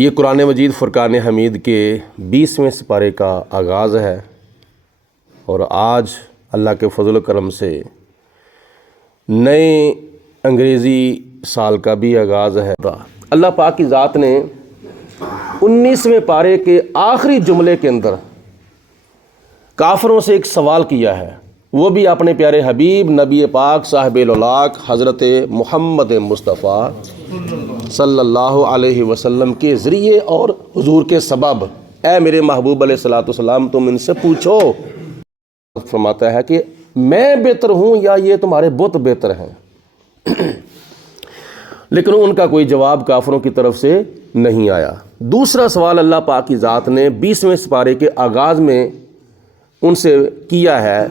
یہ قرآن مجید فرقان حمید کے 20ویں سپارے کا آغاز ہے اور آج اللہ کے فضل و کرم سے نئے انگریزی سال کا بھی آغاز ہے۔ اللہ پاک کی ذات نے 19ویں پارے کے آخری جملے کے اندر کافروں سے ایک سوال کیا ہے، وہ بھی اپنے پیارے حبیب نبی پاک صاحب الاولاق حضرت محمد مصطفیٰ صلی اللہ علیہ وسلم کے ذریعے اور حضور کے سبب، اے میرے محبوب علیہ الصلوۃ والسلام تم ان سے پوچھو۔ فرماتا ہے کہ میں بہتر ہوں یا یہ تمہارے بت بہتر ہیں؟ لیکن ان کا کوئی جواب کافروں کی طرف سے نہیں آیا۔ دوسرا سوال اللہ پاک کی ذات نے 20ویں سپارے کے آغاز میں ان سے کیا ہے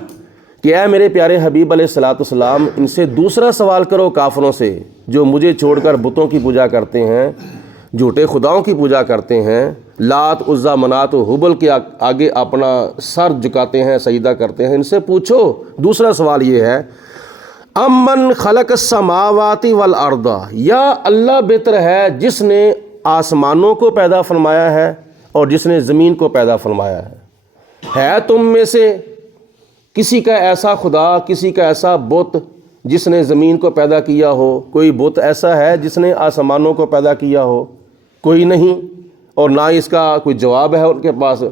کہ اے میرے پیارے حبیب علیہ الصلوۃ والسلام ان سے دوسرا سوال کرو کافروں سے جو مجھے چھوڑ کر بتوں کی پوجا کرتے ہیں، جھوٹے خداؤں کی پوجا کرتے ہیں، لات عزا منات و حبل کے آگے اپنا سر جھکاتے ہیں، سجدہ کرتے ہیں۔ ان سے پوچھو، دوسرا سوال یہ ہے، امن خلق السماوات والارض، یا اللہ بہتر ہے جس نے آسمانوں کو پیدا فرمایا ہے اور جس نے زمین کو پیدا فرمایا ہے تم میں سے کسی کا ایسا خدا، کسی کا ایسا بت جس نے زمین کو پیدا کیا ہو؟ کوئی بت ایسا ہے جس نے آسمانوں کو پیدا کیا ہو؟ کوئی نہیں، اور نہ اس کا کوئی جواب ہے ان کے پاس۔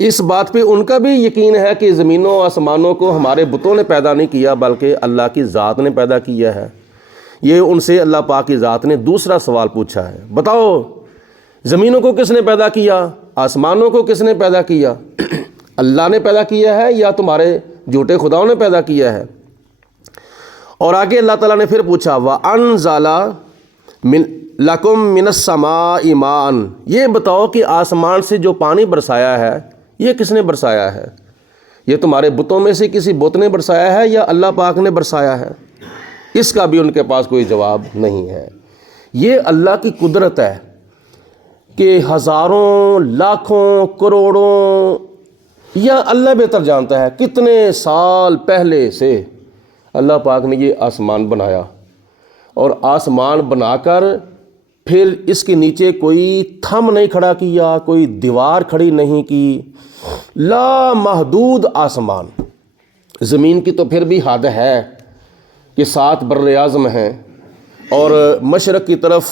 اس بات پہ ان کا بھی یقین ہے کہ زمینوں آسمانوں کو ہمارے بتوں نے پیدا نہیں کیا بلکہ اللہ کی ذات نے پیدا کیا ہے۔ یہ ان سے اللہ پاک کی ذات نے دوسرا سوال پوچھا ہے، بتاؤ زمینوں کو کس نے پیدا کیا، آسمانوں کو کس نے پیدا کیا؟ اللہ نے پیدا کیا ہے یا تمہارے جھوٹے خداؤں نے پیدا کیا ہے؟ اور آگے اللہ تعالیٰ نے پھر پوچھا وَأَنزَلَ لَكُم مِّنَ السَّمَاءِ مَاءً، یہ بتاؤ کہ آسمان سے جو پانی برسایا ہے یہ کس نے برسایا ہے؟ یہ تمہارے بتوں میں سے کسی بت نے برسایا ہے یا اللہ پاک نے برسایا ہے؟ اس کا بھی ان کے پاس کوئی جواب نہیں ہے۔ یہ اللہ کی قدرت ہے کہ ہزاروں، لاکھوں، کروڑوں، یا اللہ بہتر جانتا ہے کتنے سال پہلے سے اللہ پاک نے یہ آسمان بنایا، اور آسمان بنا کر پھر اس کے نیچے کوئی تھم نہیں کھڑا کیا، کوئی دیوار کھڑی نہیں کی، لا محدود آسمان۔ زمین کی تو پھر بھی حد ہے کہ 7 بر اعظم ہیں، اور مشرق کی طرف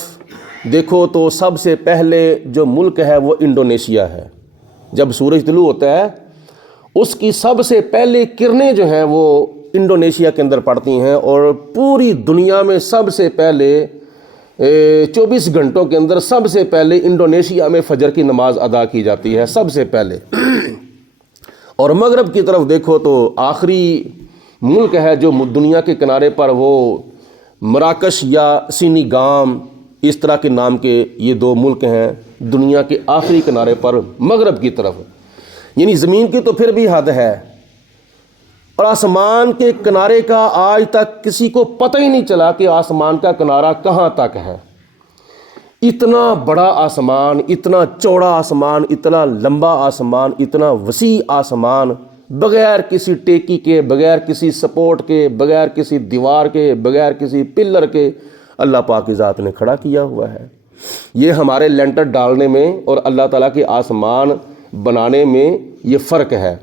دیکھو تو سب سے پہلے جو ملک ہے وہ انڈونیشیا ہے۔ جب سورج طلوع ہوتا ہے اس کی سب سے پہلے کرنیں جو ہیں وہ انڈونیشیا کے اندر پڑتی ہیں، اور پوری دنیا میں سب سے پہلے 24 گھنٹوں کے اندر سب سے پہلے انڈونیشیا میں فجر کی نماز ادا کی جاتی ہے سب سے پہلے۔ اور مغرب کی طرف دیکھو تو آخری ملک ہے جو دنیا کے کنارے پر، وہ مراکش یا سینیگام، اس طرح کے نام کے یہ 2 ملک ہیں دنیا کے آخری کنارے پر مغرب کی طرف۔ یعنی زمین کی تو پھر بھی حد ہے، اور آسمان کے کنارے کا آج تک کسی کو پتہ ہی نہیں چلا کہ آسمان کا کنارہ کہاں تک ہے۔ اتنا بڑا آسمان، اتنا چوڑا آسمان، اتنا لمبا آسمان، اتنا وسیع آسمان، بغیر کسی ٹیکی کے، بغیر کسی سپورٹ کے، بغیر کسی دیوار کے، بغیر کسی پلر کے اللہ پاک کی ذات نے کھڑا کیا ہوا ہے۔ یہ ہمارے لینٹر ڈالنے میں اور اللہ تعالیٰ کے آسمان بنانے میں یہ فرق ہے۔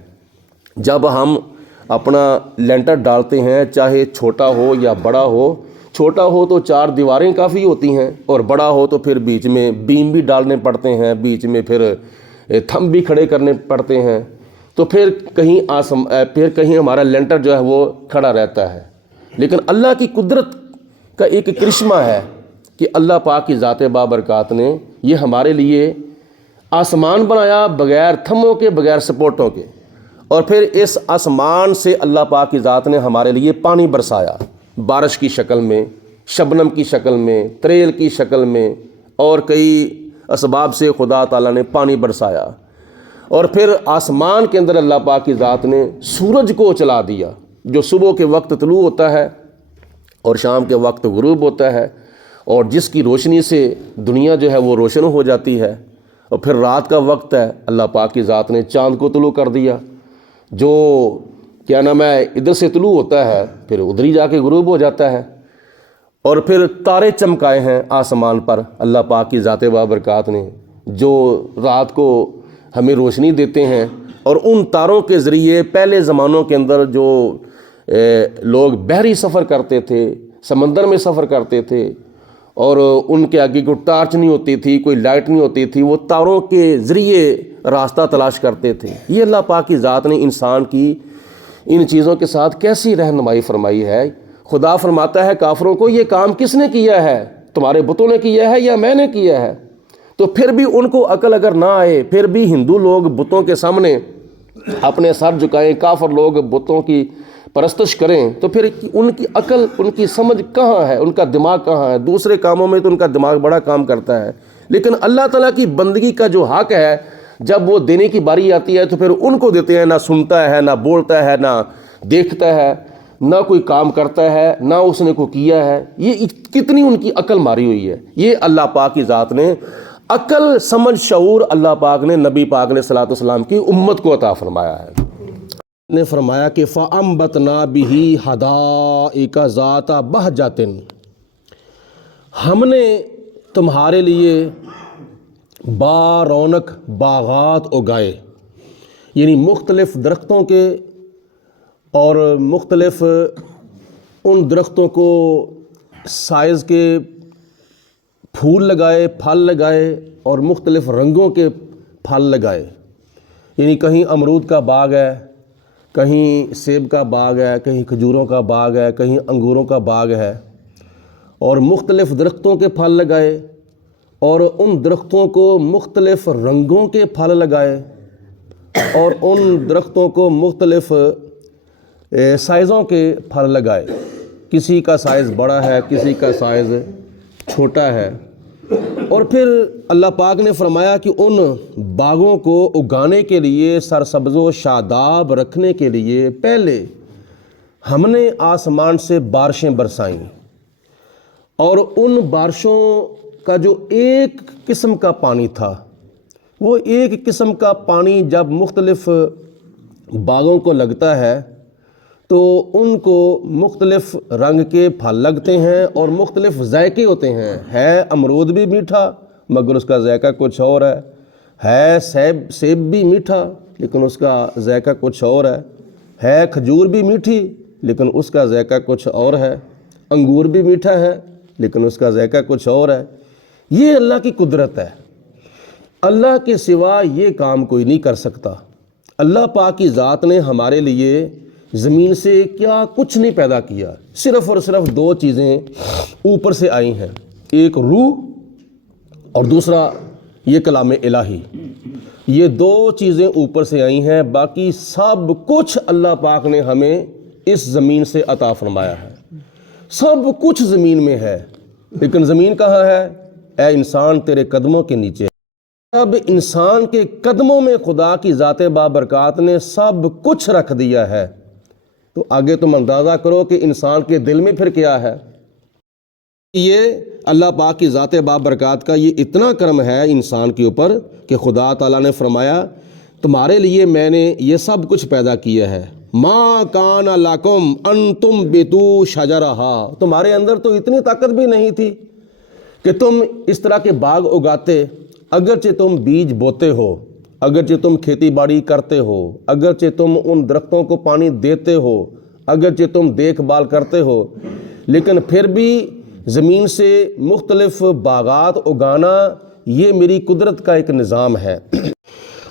جب ہم اپنا لینٹر ڈالتے ہیں، چاہے چھوٹا ہو یا بڑا ہو، چھوٹا ہو تو 4 دیواریں کافی ہوتی ہیں، اور بڑا ہو تو پھر بیچ میں بیم بھی ڈالنے پڑتے ہیں، بیچ میں پھر تھم بھی کھڑے کرنے پڑتے ہیں، تو پھر کہیں ہمارا لینٹر جو ہے وہ کھڑا رہتا ہے۔ لیکن اللہ کی قدرت کا ایک کرشمہ ہے کہ اللہ پاک کی ذات بابرکات نے یہ ہمارے لیے آسمان بنایا بغیر تھموں کے، بغیر سپورٹوں کے، اور پھر اس آسمان سے اللہ پاک کی ذات نے ہمارے لیے پانی برسایا، بارش کی شکل میں، شبنم کی شکل میں، تریل کی شکل میں، اور کئی اسباب سے خدا تعالیٰ نے پانی برسایا۔ اور پھر آسمان کے اندر اللہ پاک کی ذات نے سورج کو چلا دیا، جو صبح کے وقت طلوع ہوتا ہے اور شام کے وقت غروب ہوتا ہے، اور جس کی روشنی سے دنیا جو ہے وہ روشن ہو جاتی ہے۔ اور پھر رات کا وقت ہے، اللہ پاک کی ذات نے چاند کو طلوع کر دیا، جو کیا نام ہے ادھر سے طلوع ہوتا ہے پھر ادھر ہی جا کے غروب ہو جاتا ہے۔ اور پھر تارے چمکائے ہیں آسمان پر اللہ پاک کی ذات بابرکات نے، جو رات کو ہمیں روشنی دیتے ہیں، اور ان تاروں کے ذریعے پہلے زمانوں کے اندر جو لوگ بحری سفر کرتے تھے، سمندر میں سفر کرتے تھے، اور ان کے آگے کوئی ٹارچ نہیں ہوتی تھی، کوئی لائٹ نہیں ہوتی تھی، وہ تاروں کے ذریعے راستہ تلاش کرتے تھے۔ یہ اللہ پاک کی ذات نے انسان کی ان چیزوں کے ساتھ کیسی رہنمائی فرمائی ہے۔ خدا فرماتا ہے کافروں کو، یہ کام کس نے کیا ہے؟ تمہارے بتوں نے کیا ہے یا میں نے کیا ہے؟ تو پھر بھی ان کو عقل اگر نہ آئے، پھر بھی ہندو لوگ بتوں کے سامنے اپنے سر جھکائیں، کافر لوگ بتوں کی پرستش کریں، تو پھر ان کی عقل، ان کی سمجھ کہاں ہے؟ ان کا دماغ کہاں ہے؟ دوسرے کاموں میں تو ان کا دماغ بڑا کام کرتا ہے، لیکن اللہ تعالیٰ کی بندگی کا جو حق ہے، جب وہ دینے کی باری آتی ہے تو پھر ان کو دیتے ہیں۔ نہ سنتا ہے، نہ بولتا ہے، نہ دیکھتا ہے، نہ کوئی کام کرتا ہے، نہ اس نے کوئی کیا ہے۔ یہ کتنی ان کی عقل ماری ہوئی ہے۔ یہ اللہ پاک کی ذات نے عقل، سمجھ، شعور اللہ پاک نے نبی پاک علیہ الصلوۃ والسلام کی امت کو عطا فرمایا ہے۔ نے فرمایا کہ فَأَنبَتْنَا بِهِ حَدَائِقَ ذَاتَ بَهْجَةٍ، ہم نے تمہارے لیے با رونق باغات اگائے، یعنی مختلف درختوں کے، اور مختلف ان درختوں کو سائز کے پھول لگائے، پھل لگائے، اور مختلف رنگوں کے پھل لگائے۔ یعنی کہیں امرود کا باغ ہے، کہیں سیب کا باغ ہے، کہیں کھجوروں کا باغ ہے، کہیں انگوروں کا باغ ہے، اور مختلف درختوں کے پھل لگائے، اور ان درختوں کو مختلف رنگوں کے پھل لگائے، اور ان درختوں کو مختلف سائزوں کے پھل لگائے۔ کسی کا سائز بڑا ہے، کسی کا سائز چھوٹا ہے۔ اور پھر اللہ پاک نے فرمایا کہ ان باغوں کو اگانے کے لیے، سرسبز و شاداب رکھنے کے لیے پہلے ہم نے آسمان سے بارشیں برسائیں، اور ان بارشوں کا جو ایک قسم کا پانی تھا، وہ ایک قسم کا پانی جب مختلف باغوں کو لگتا ہے تو ان کو مختلف رنگ کے پھل لگتے ہیں اور مختلف ذائقے ہوتے ہیں۔ ہے امرود بھی میٹھا مگر اس کا ذائقہ کچھ اور ہے سیب بھی میٹھا لیکن اس کا ذائقہ کچھ اور ہے کھجور بھی میٹھی لیکن اس کا ذائقہ کچھ اور ہے، انگور بھی میٹھا ہے لیکن اس کا ذائقہ کچھ اور ہے۔ یہ اللہ کی قدرت ہے، اللہ کے سوا یہ کام کوئی نہیں کر سکتا۔ اللہ پاک کی ذات نے ہمارے لیے زمین سے کیا کچھ نہیں پیدا کیا، صرف اور صرف دو چیزیں اوپر سے آئی ہیں، ایک روح اور دوسرا یہ کلام الہی۔ یہ دو چیزیں اوپر سے آئی ہیں، باقی سب کچھ اللہ پاک نے ہمیں اس زمین سے عطا فرمایا ہے۔ سب کچھ زمین میں ہے لیکن زمین کہاں ہے؟ اے انسان تیرے قدموں کے نیچے ہے۔ اب انسان کے قدموں میں خدا کی ذات بابرکات نے سب کچھ رکھ دیا ہے، تو آگے تم اندازہ کرو کہ انسان کے دل میں پھر کیا ہے۔ یہ اللہ پاک کی ذات بابرکات کا یہ اتنا کرم ہے انسان کے اوپر کہ خدا تعالیٰ نے فرمایا تمہارے لیے میں نے یہ سب کچھ پیدا کیا ہے۔ ما کان لکم ان تنبتوا شجرہا، تمہارے اندر تو اتنی طاقت بھی نہیں تھی کہ تم اس طرح کے باغ اگاتے، اگرچہ تم بیج بوتے ہو، اگرچہ تم کھیتی باڑی کرتے ہو، اگرچہ تم ان درختوں کو پانی دیتے ہو، اگرچہ تم دیکھ بھال کرتے ہو، لیکن پھر بھی زمین سے مختلف باغات اگانا یہ میری قدرت کا ایک نظام ہے۔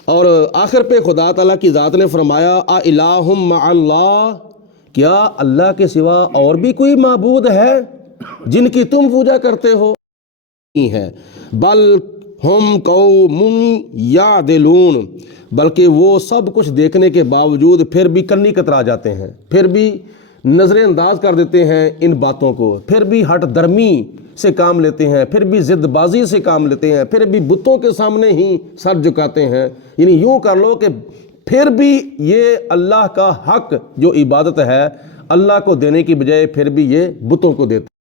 اور آخر پہ خدا تعالیٰ کی ذات نے فرمایا اَإِلَٰهٌ مَّعَ اللَّهِ، کیا اللہ کے سوا اور بھی کوئی معبود ہے جن کی تم پوجا کرتے ہو؟ نہیں ہے، بل ہم قوم یعدلون، بلکہ وہ سب کچھ دیکھنے کے باوجود پھر بھی کنی کترا جاتے ہیں، پھر بھی نظر انداز کر دیتے ہیں ان باتوں کو، پھر بھی ہٹ درمی سے کام لیتے ہیں، پھر بھی ضد بازی سے کام لیتے ہیں، پھر بھی بتوں کے سامنے ہی سر جھکاتے ہیں۔ یعنی یوں کر لو کہ پھر بھی یہ اللہ کا حق جو عبادت ہے اللہ کو دینے کی بجائے پھر بھی یہ بتوں کو دیتے ہیں۔